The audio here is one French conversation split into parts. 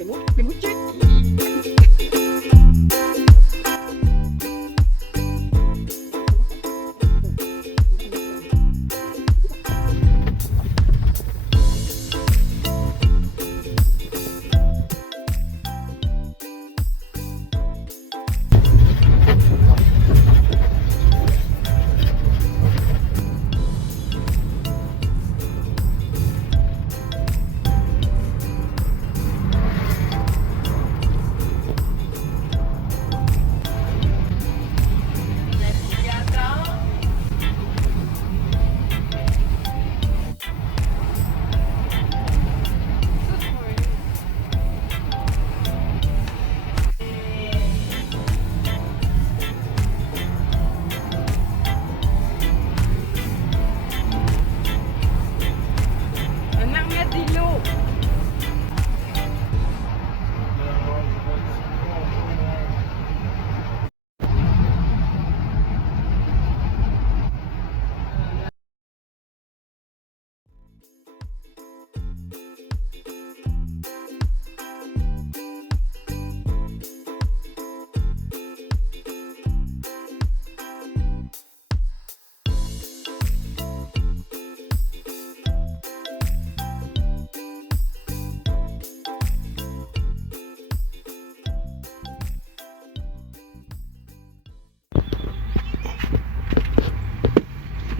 C'est moi qui...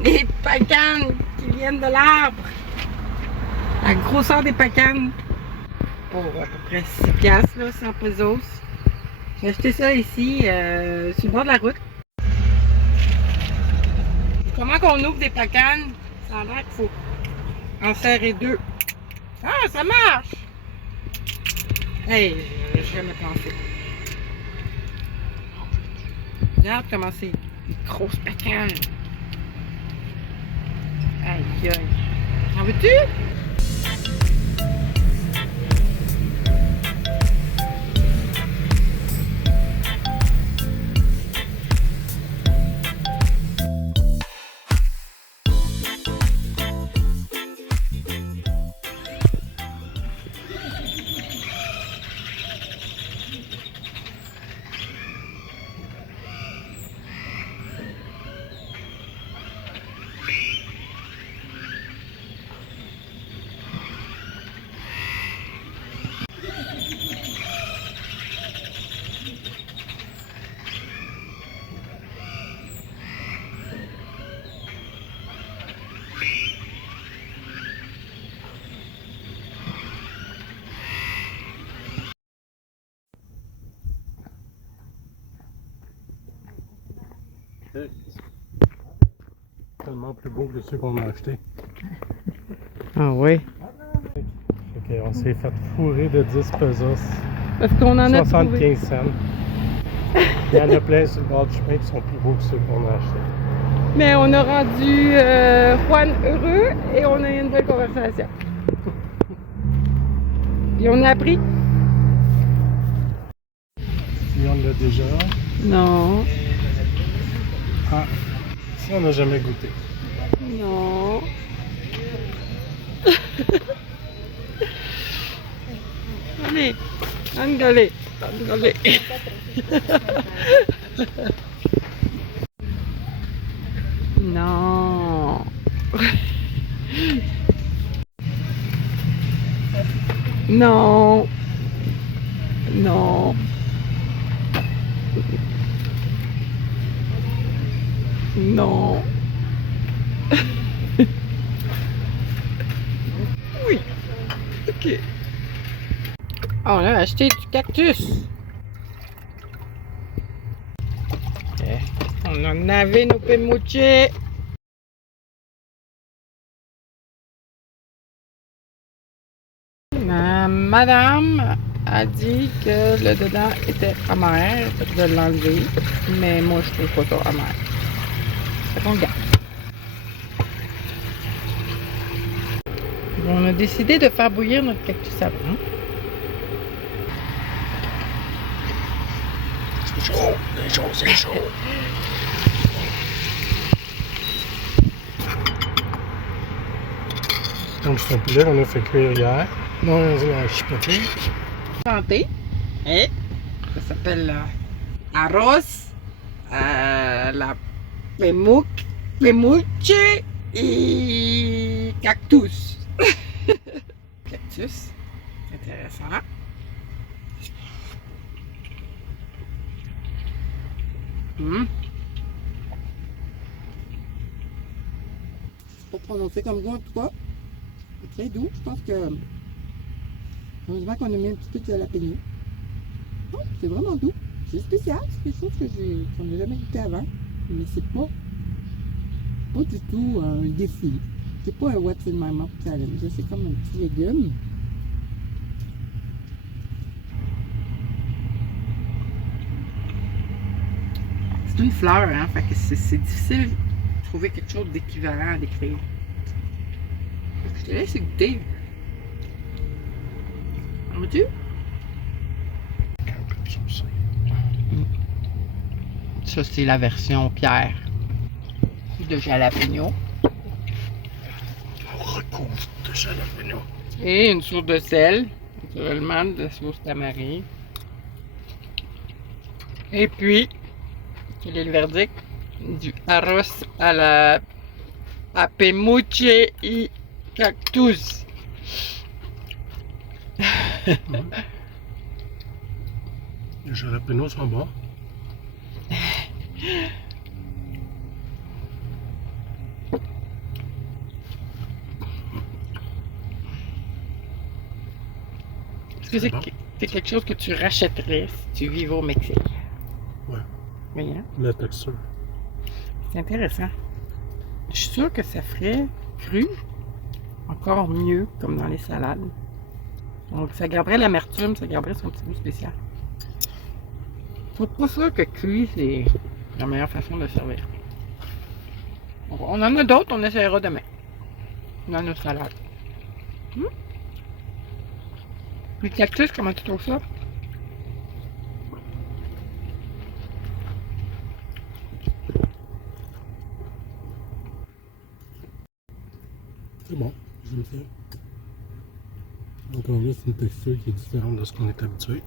Des pacanes qui viennent de l'arbre. La grosseur des pacanes pour à peu près 6 piastres, là, 100 pesos. J'ai acheté ça ici, sur le bord de la route. Comment qu'on ouvre des pacanes? Ça a l'air qu'il faut en serrer 2. Ah, ça marche! Hey, je vais me penser. Regarde comment c'est une grosse pacane. Aïe aïe. En veux-tu? Tellement plus beau que ceux qu'on a achetés. Ah oui. Ok, on s'est fait fourrer de 10 pesos. Parce qu'on en a trouvé. 75 cents. Il y en a plein sur le bord du chemin qui sont plus beaux que ceux qu'on a achetés. Mais on a rendu Juan heureux et on a eu une belle conversation. Et on a appris? Si on l'a déjà. Non. Ah, si on n'a jamais goûté. Non. Allez, angolais, angolais. Non. Non. Non. Non. Oui. Ok. On a acheté du cactus. Okay. On en avait nos pemuches. Madame a dit que le dedans était amer, de l'enlever, mais moi je trouve pas ça amer. Fait qu'on garde. On a décidé de faire bouillir notre cactus avant. C'est chaud, c'est chaud, c'est chaud. Donc c'est un poulet qu'on a fait cuire hier. Non, on a chipoté. inventé. Et ça s'appelle arroz la pemuche et cactus. Cactus, intéressant. C'est pas prononcé comme ça en tout cas. C'est très doux. Je pense que heureusement qu'on a mis un petit peu de jalapeno. Oh, c'est vraiment doux. C'est spécial. C'est quelque chose qu'on n'a jamais goûté avant. Mais c'est pas du tout un défi. C'est pas un What's in my mouth challenge. C'est comme un petit légume. C'est une fleur, hein. Fait que c'est difficile de trouver quelque chose d'équivalent à décrire. Je te laisse goûter. En veux-tu? Ça, c'est la version pierre de jalapeno. Recouvre de jalapeno. Et une source de sel, naturellement, de la sauce tamari. Et puis, quel est le verdict? Du arroz à la pemuche et cactus. Les jalapenos sont bons. Est-ce que c'est quelque chose que tu rachèterais si tu vivais au Mexique? Ouais. Oui, hein? La texture. C'est intéressant. Je suis sûre que ça ferait cru encore mieux, comme dans les salades. Donc, ça garderait l'amertume, ça garderait son petit goût spécial. Je suis pas sûre que cuit, c'est la meilleure façon de le servir. Donc, on en a d'autres, on essaiera demain. Dans nos salades. Le cactus, comment tu trouves ça? C'est bon, j'aime ça. Encore là, c'est une texture qui est différente de ce qu'on est habitué.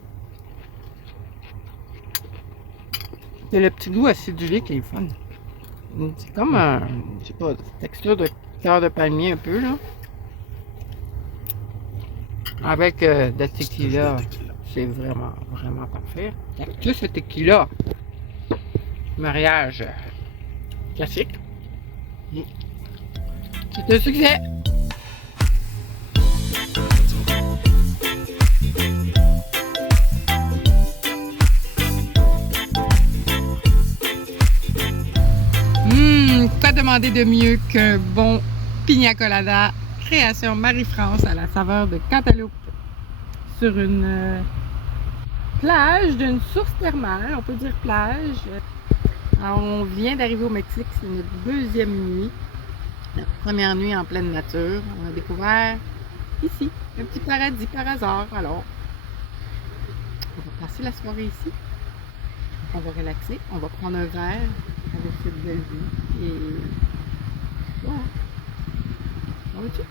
C'est le petit goût acidulé qui est fun. C'est comme je sais pas, texture de cœur de palmier un peu là. Avec de la tequila. C'est vraiment, vraiment parfait. Cactus et tequila. Mariage classique. C'est un succès. Quoi demander de mieux qu'un bon pina colada, création Marie-France à la saveur de cantaloupe sur une plage d'une source thermale, on peut dire plage. Alors, on vient d'arriver au Mexique, c'est notre deuxième nuit. La première nuit en pleine nature, on a découvert ici, un petit paradis par hasard. Alors, on va passer la soirée ici. On va relaxer, on va prendre un verre avec cette belle vue et voilà. On va-tu?